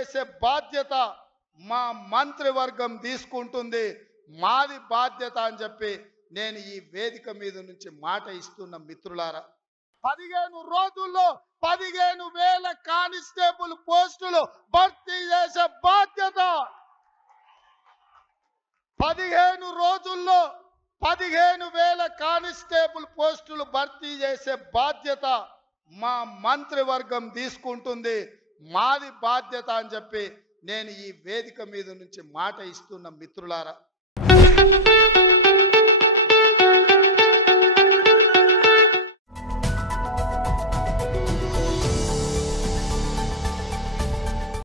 చేసే బాధ్యత మా మంత్రివర్గం తీసుకుంటుంది, మాది బాధ్యత అని చెప్పి నేను ఈ వేదిక మీద నుంచి మాట ఇస్తున్న మిత్రులారా, 15 రోజుల్లో 15,000 కానిస్టేబుల్ పోస్టులు భర్తీ చేసే బాధ్యత, 15 రోజుల్లో 15,000 కానిస్టేబుల్ పోస్టులు భర్తీ చేసే బాధ్యత మా మంత్రివర్గం తీసుకుంటుంది, మాది బాధ్యత అని చెప్పి నేను ఈ వేదిక మీద నుంచి మాట ఇస్తున్న మిత్రులారా.